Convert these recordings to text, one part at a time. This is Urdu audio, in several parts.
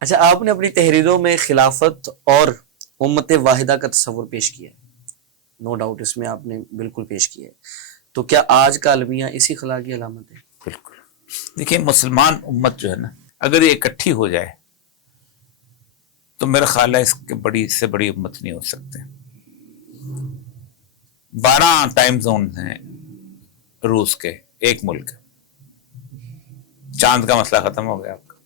اچھا، آپ نے اپنی تحریروں میں خلافت اور امت واحدہ کا تصور پیش کیا ہے، نو ڈاؤٹ اس میں آپ نے بالکل پیش کیا ہے، تو کیا آج کا المیہ اسی خلا کی علامت ہے؟ بالکل. دیکھیں مسلمان امت جو ہے نا، اگر یہ اکٹھی ہو جائے تو میرا خیال ہے اس سے بڑی امت نہیں ہو سکتے. 12 ٹائم زون ہیں روس کے، ایک ملک. چاند کا مسئلہ ختم ہو گیا آپ کا.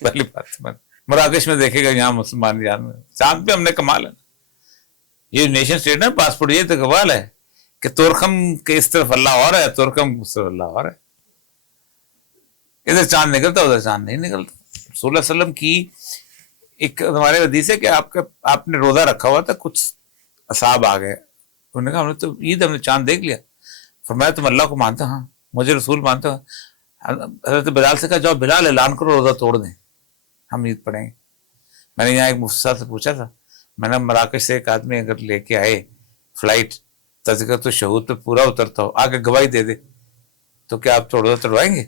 پہلی بات مراکش میں دیکھے گا یہاں مسلمان جان میں چاند پہ ہم نے کمال ہے. یہ نیشن اسٹیٹ ہے، پاسپورٹ یہ تو کمال ہے کہ تورخم کے اس طرف اللہ اور ہے، تورخم اس طرف اللہ اور ہے. ادھر چاند نکلتا ادھر چاند نہیں نکلتا. رسول اللہ علیہ وسلم کی ایک ہمارے حدیث ہے کہ آپ نے روزہ رکھا ہوا تھا، کچھ اصحاب آ گئے، انہوں نے کہا ہم نے تو عید ہم نے چاند دیکھ لیا. فرمایا تم اللہ کو مانتے؟ ہاں. مجھے رسول مانتے ہو؟ حضرت بلال سے کہا جاؤ بلال اعلان کرو روزہ توڑ دیں، ہم عید پڑھیں گے. میں نے یہاں ایک مفتی صاحب سے پوچھا تھا، میں نے مراکش سے ایک آدمی اگر لے کے آئے فلائٹ تذکرۃ الشہود پہ پورا اترتا ہو، آگے گواہی دے دے، تو کیا آپ روزہ توڑوائیں گے؟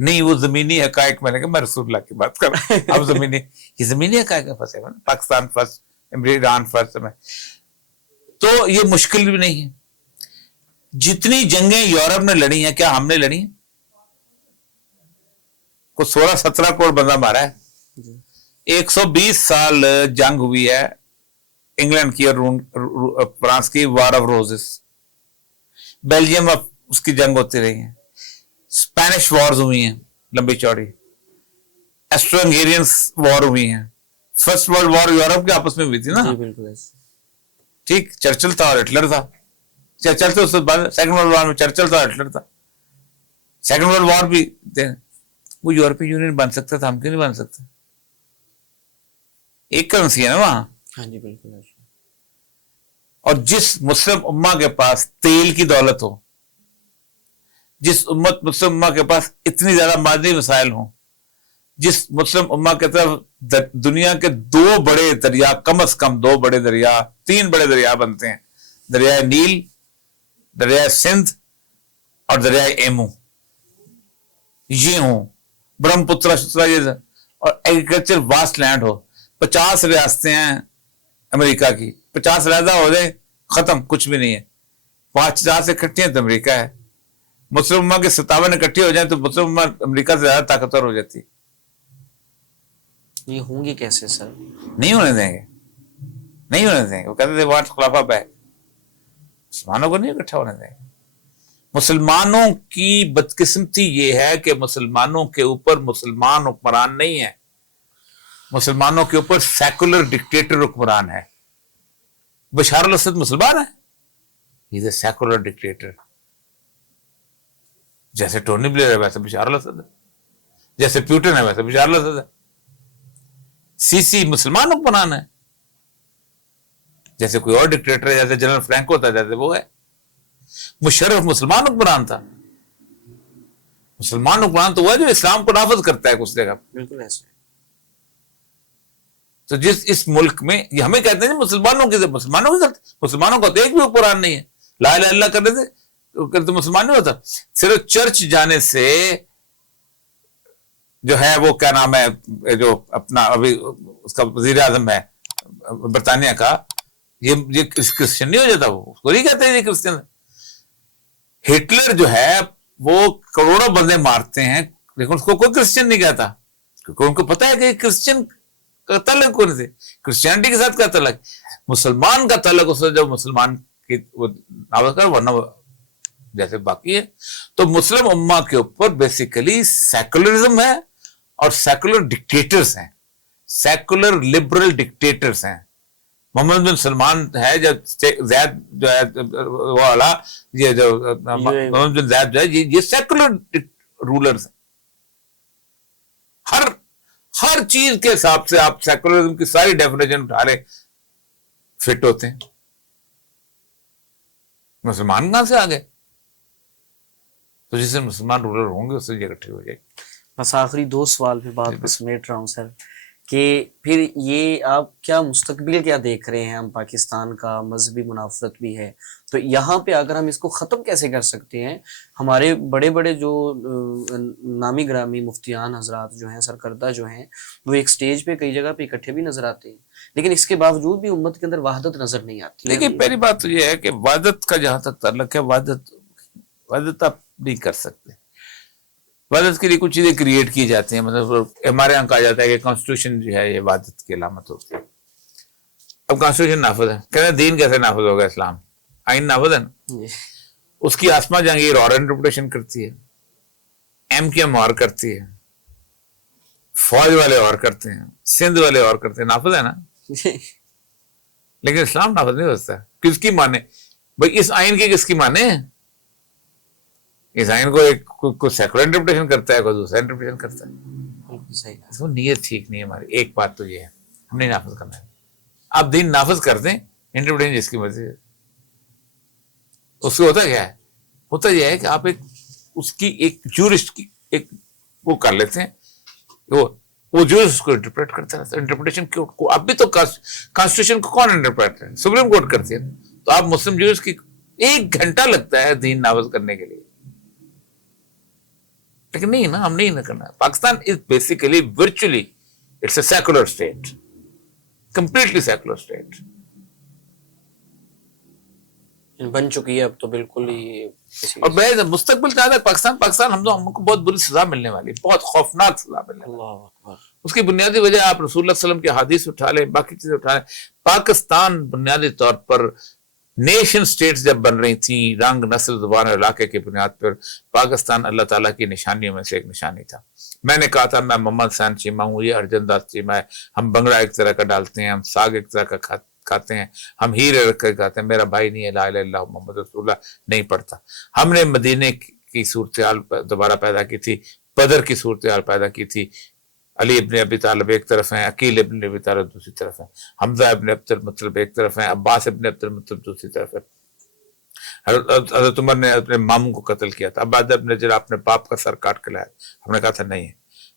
نہیں وہ زمینی حقائق. میں نے کہا میں رسول اللہ کی بات کر رہا ہوں، اب یہ زمینی حقائق میں پھنسے ہوئے، پاکستان فرسٹ، ایران فرسٹ میں. تو یہ مشکل بھی نہیں ہے. جتنی جنگیں یورپ نے لڑی ہیں کیا ہم نے لڑی ہیں؟ کو 16-17 کروڑ بندہ مارا ہے. 120 سال جنگ ہوئی ہے انگلینڈ کی اور فرانس کی، وار آف روزز. بیلجیم اس کی جنگ ہوتی رہی ہیں. اسپینش وارز ہوئی ہیں لمبی چوڑی. ایسٹرو ہنگیرینس وار ہوئی ہیں. فرسٹ ورلڈ وار یورپ کے آپس میں ہوئی تھی نا. جی بالکل. ٹھیک، چرچل تھا اور ہٹلر تھا. چرچل تو اس بعد سیکنڈ ورلڈ وار میں چرچل تھا اور ہٹلر تھا. سیکنڈ ورلڈ وار بھی وہ یورپی یونین بن سکتا تھا، ہم کیوں نہیں بن سکتے؟ ایک کرنسی ہے نا وہاں. ہاں جی بالکل. اور جس مسلم امہ کے پاس تیل کی دولت ہو، جس مسلم امہ کے پاس اتنی زیادہ مادی وسائل ہوں، جس مسلم امہ کے طرف دنیا کے 2 بڑے دریا، کم از کم 2 بڑے دریا، 3 بڑے دریا بنتے ہیں، دریائے نیل، دریائے سندھ اور دریائے ایمو، یہ ہوں، برہم پترا شترا، یہ، اور ایگریکلچر واسٹ لینڈ ہو. 50 ریاستیں ہیں امریکہ کی، 50 علیحدہ ہو جائے ختم، کچھ بھی نہیں ہے. 50 سے اکٹھی ہیں تو امریکہ ہے. مسلم امہ کے 57 اکٹھی ہو جائیں تو مسلم امہ امریکہ سے زیادہ طاقتور ہو جاتی. یہ ہوں گی کیسے سر؟ نہیں ہونے دیں گے، نہیں ہونے دیں گے. وہ کہتے تھے وانٹ خلافہ بیک. مسلمانوں کو نہیں اکٹھا ہونے دیں گے. مسلمانوں کی بدقسمتی یہ ہے کہ مسلمانوں کے اوپر مسلمان حکمران نہیں ہے، مسلمانوں کے اوپر سیکولر ڈکٹیٹر حکمران ہے. بشار الاسد مسلمان ہے، ہی از اے سیکولر ڈکٹیٹر. جیسے ٹونی بلیئر ہے ویسے بشار الاسد ہے، جیسے پیوٹن ہے ویسے بشار الاسد ہے. سی مسلمان حکمران ہے، جیسے کوئی اور ڈکٹیٹر ہے، جیسے جنرل فرینکو تھا جیسے وہ ہے. مشرف مسلمان حکمران تھا. مسلمان حکمران تو وہ ہے جو اسلام کو نافذ کرتا ہے کچھ جگہ. بالکل ایسے. تو جس اس ملک میں یہ ہمیں کہتے ہیں مسلمانوں کی مسلمانوں کا تو ایک بھی حکمران نہیں ہے. لا الہ الا اللہ کرنے سے تو مسلمان نہیں ہوتا. صرف چرچ جانے سے جو ہے وہ کیا نام ہے جو اپنا ابھی اس کا وزیر اعظم ہے برطانیہ کا، یہ کرسچن نہیں ہو جاتا. وہ اس کو نہیں کہتے یہ کرسچن. ہٹلر جو ہے وہ کروڑوں بندے مارتے ہیں لیکن اس کو کوئی کرسچن نہیں کہتا، کیونکہ ان کو پتا ہے کہ کرسچن کا تعلق کون سے کرسچینٹی کے ساتھ کا تعلق، مسلمان کا تعلق اس سے جب مسلمان کی وہ نافذ کر، ورنہ جیسے باقی ہے. تو مسلم امہ کے اوپر بیسیکلی سیکولرزم ہے اور سیکولر ڈکٹیٹرز ہیں، سیکولر لبرل ڈکٹیٹرز ہیں. محمد بن سلمان ہے جب زید جو ہے وہ والا، یہ جو محمد بن زید جو ہے یہ سیکولر رولرز ہیں. ہر چیز کے حساب سے آپ سیکولرزم کی ساری ڈیفینیشن اٹھا لیں فٹ ہوتے ہیں. مسلمان کہاں سے آ گئے؟ تو جس سے مسلمان رولر ہوں گے اس سے یہ اکٹھی ہو جائے گی. بس آخری 2 سوال پہ بات کو سمیٹ رہا ہوں سر، کہ پھر یہ آپ کیا مستقبل کیا دیکھ رہے ہیں؟ ہم پاکستان کا مذہبی منافرت بھی ہے، تو یہاں پہ اگر ہم اس کو ختم کیسے کر سکتے ہیں؟ ہمارے بڑے بڑے جو نامی گرامی مفتیان حضرات جو ہیں، سرکردہ جو ہیں، وہ ایک سٹیج پہ کئی جگہ پہ اکٹھے بھی نظر آتے ہیں، لیکن اس کے باوجود بھی امت کے اندر وحدت نظر نہیں آتی۔ دیکھیے پہلی بات تو یہ ہے کہ وحدت کا جہاں تک تعلق ہے، وحدت آپ نہیں کر سکتے۔ وحدت کے لیے کچھ چیزیں کریٹ کی جاتی ہیں، مطلب ہمارے یہاں کہا جاتا ہے کہ کانسٹیٹیوشن جو ہے یہ وحدت کی علامت ہوتی ہے۔ اب کانسٹیٹیوشن نافذ ہے، کہتے ہیں دین کیسے نافذ ہوگا؟ اسلام آئین نافذ ہے نا، اس کی آسما جہانگیر اور انٹرپریٹیشن کرتی ہے، ایم کی ایم اور کرتی ہے، فوج والے اور کرتے ہیں، سندھ والے اور کرتے ہیں، نافذ ہے نا۔ لیکن اسلام نافذ نہیں ہو سکتا۔ کس کی مانے بھائی؟ اس آئین کی کس کی مانے؟ اس آئین کو کوئی سیکولر انٹرپریٹیشن کرتا ہے، کوئی دوسرا انٹرپریٹیشن کرتا ہے۔ تو نیت ٹھیک نہیں ہے ہماری۔ ایک بات تو یہ ہے، ہم نے نافذ کرنا ہے۔ آپ دین نافذ کر دیں، انٹرپریٹیشن جس کی مرضی ہے۔ اس سے ہوتا کیا ہے؟ ہوتا یہ ہے کہ آپ اس کی ایک جورسٹ کی ایک وہ کر لیتے ہیں، وہ جورسٹ کو انٹرپریٹ کرتا رہتا ہے۔ انٹرپریٹیشن کو اب بھی تو کانسٹیٹیوشن کو کون انٹرپریٹ کرے؟ سپریم کورٹ کرتی ہے۔ تو آپ مسلم جورسٹ کی 1 گھنٹہ لگتا ہے دین نافذ کرنے کے لیے، لیکن نہیں نا، ہم نہیں نہ کرنا۔ Pakistan is basically virtually it's a secular state, completely secular state بن چکی ہے اب تو بالکل ہی۔ اور میں مستقبل چاہتا ہے پاکستان ہم کو بہت بری سزا ملنے والی، بہت خوفناک سزا ملنے والی۔ اللہ اکبر۔ اس کی بنیادی وجہ آپ رسول اللہ صلی اللہ علیہ وسلم کے حدیث اٹھا لیں، باقی چیزیں اٹھا لیں۔ پاکستان بنیادی طور پر نیشن سٹیٹس جب بن رہی تھیں، رنگ، نسل، زبان اور علاقے کی بنیاد پر، پاکستان اللہ تعالیٰ کی نشانیوں میں سے ایک نشانی تھا۔ میں نے کہا تھا میں محمد حسین چیمہ ہوں، یہ ارجن داس چیمہ ہے، ہم بنگڑا ایک طرح کا ڈالتے ہیں، ہم ساگ ایک طرح کا کھاتے ہیں، ہم ہیرے رکھ کر کھاتے ہیں، میرا بھائی نہیں ہے لا الہ الا اللہ محمد رسول اللہ نہیں پڑھتا۔ ہم نے مدینے کی صورتحال دوبارہ پیدا کی تھی، بدر کی صورتحال پیدا کی تھی۔ علی ابن ابی طالب ایک طرف ہیں، عقیل ابن ابی طالب دوسری طرف ہیں، حمزہ ابن عبد المطلب ایک طرف ہیں، عباس ابن عبد المطلب دوسری طرف ہے۔ حضرت عمر نے اپنے ماموں کو قتل کیا تھا، عبادہ ابن جرح اپنے باپ کا سر کاٹ کے لایا۔ ہم نے کہا تھا نہیں ہے،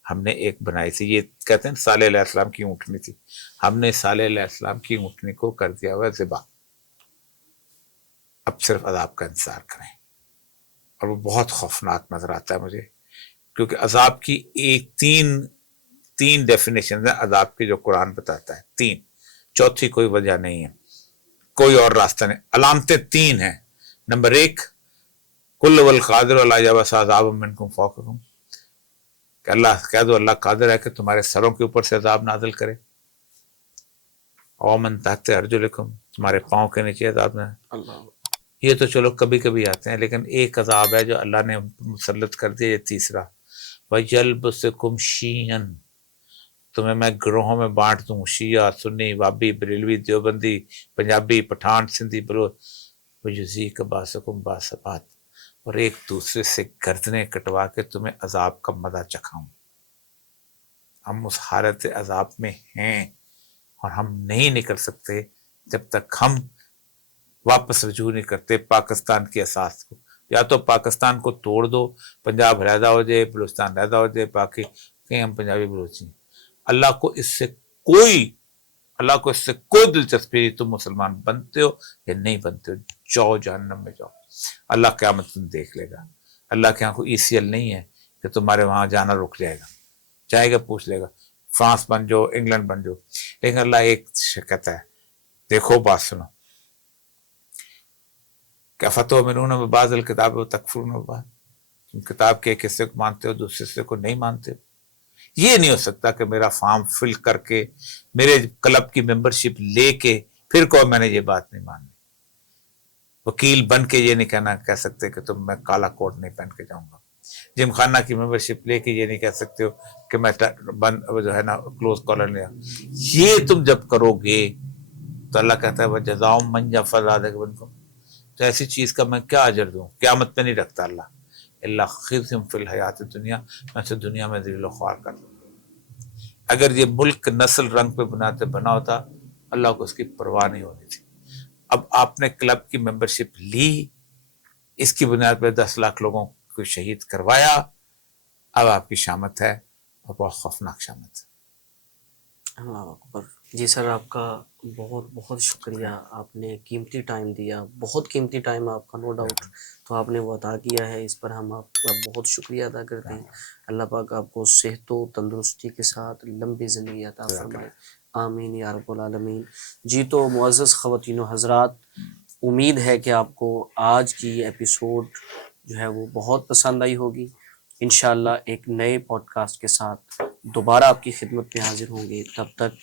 ہم نے ایک بنائی تھی، یہ کہتے ہیں صالح علیہ السلام کی اونٹنی تھی، ہم نے صالح علیہ السلام کی اونٹنی کو کر دیا ہوا ذبح، اب صرف عذاب کا انتظار کریں۔ اور وہ بہت خوفناک نظر آتا ہے مجھے، کیونکہ عذاب کی تین ڈیفینیشن ہیں عذاب کی جو قرآن بتاتا ہے، 3، چوتھی کوئی وجہ نہیں ہے، کوئی اور راستہ نہیں۔ علامتیں 3 ہیں۔ نمبر 1، کل والقادر علی یبعث عذاب منکم فوقکم، کہ اللہ کہہ دو اللہ قادر ہے کہ تمہارے سروں کے اوپر سے عذاب نازل کرے، او من تحت ارجلکم، تمہارے پاؤں کے نیچے عذاب نہ۔ یہ تو چلو کبھی کبھی آتے ہیں، لیکن ایک عذاب ہے جو اللہ نے مسلط کر دیا، یہ تیسرا، وَيَلْبَسُكُمْ شِيَعًا، تمہیں میں گروہوں میں بانٹ دوں، شیعہ، سنی، وابی، بریلوی، دیوبندی، پنجابی، پٹھان، سندھی، بلوچ، وَيُذِيقَ بَأْسَكُمْ بَأْسَ بَعْضٍ، اور ایک دوسرے سے گردنیں کٹوا کے تمہیں عذاب کا مزہ چکھاؤں۔ ہم اس حالت عذاب میں ہیں اور ہم نہیں نکل سکتے جب تک ہم واپس رجوع نہیں کرتے پاکستان کی اساس کو۔ یا تو پاکستان کو توڑ دو، پنجاب علیحدہ ہو جائے، بلوچستان علیحدہ ہو جائے، باقی کہیں ہم پنجابی بلوچی ہیں۔ اللہ کو اس سے کوئی دلچسپی نہیں تم مسلمان بنتے ہو یا نہیں بنتے ہو، جاؤ جہنم میں جاؤ، اللہ قیامت تم دیکھ لے گا۔ اللہ کے یہاں کوئی ای سی ایل نہیں ہے کہ تمہارے وہاں جانا رک جائے گا پوچھ لے گا، فرانس بن جاؤ، انگلینڈ بن جاؤ۔ لیکن اللہ ایک کہتا ہے، دیکھو بات سنو، کہ فتؤمنون ببعض الکتاب وتکفرون ببعض، تم کتاب کے ایک حصے کو مانتے ہو، دوسرے حصے کو نہیں مانتے ہو۔ یہ نہیں ہو سکتا کہ میرا فارم فل کر کے، میرے کلب کی ممبرشپ لے کے پھر کہو میں نے یہ بات نہیں مانی۔ وکیل بن کے یہ نہیں کہہ سکتے کہ تم میں کالا کوٹ نہیں پہن کے جاؤں گا۔ جم خانہ کی ممبرشپ لے کے یہ نہیں کہہ سکتے ہو کہ میں جو ہے نا کلوز کالر لیا۔ یہ تم جب کرو گے تو اللہ کہتا ہے وَجَزَاءُ مَن يَفْعَلُ ذَلِكَ مِنكُمْ، تو ایسی چیز کا میں کیا اجر دوں؟ قیامت میں نہیں رکھتا اللہ، اللہ خزی فی الحیات الدنیا، میں اسے دنیا میں ذلیل و خوار کر دوں۔ اگر یہ ملک نسل رنگ پہ بناتے بنا ہوتا، اللہ کو اس کی پرواہ نہیں ہونی تھی۔ اب آپ نے کلب کی ممبرشپ لی، اس کی بنیاد پہ 10 لاکھ لوگوں کو شہید کروایا، اب آپ کی شامت ہے اور بہت خوفناک شامت ہے۔ اللہ اکبر. جی سر، آپ کا بہت بہت شکریہ. آپ نے قیمتی ٹائم دیا، بہت قیمتی ٹائم آپ کا، نو ڈاؤٹ. تو آپ نے وہ عطا کیا ہے، اس پر ہم آپ کا بہت شکریہ ادا کرتے ہیں. اللہ پاک آپ کو صحت و تندرستی کے ساتھ لمبی زندگی عطا فرمائے. آمین یا رب العالمین. جی تو معزز خواتین و حضرات، امید ہے کہ آپ کو آج کی ایپیسوڈ جو ہے وہ بہت پسند آئی ہوگی. انشاءاللہ ایک نئے پوڈ کاسٹ کے ساتھ دوبارہ آپ کی خدمت میں حاضر ہوں گے. تب تک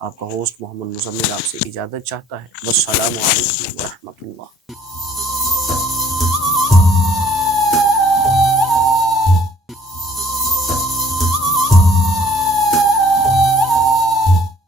آپ کا ہوسٹ محمد مزمل آپ سے اجازت چاہتا ہے. والسلام علیکم ورحمۃ اللہ.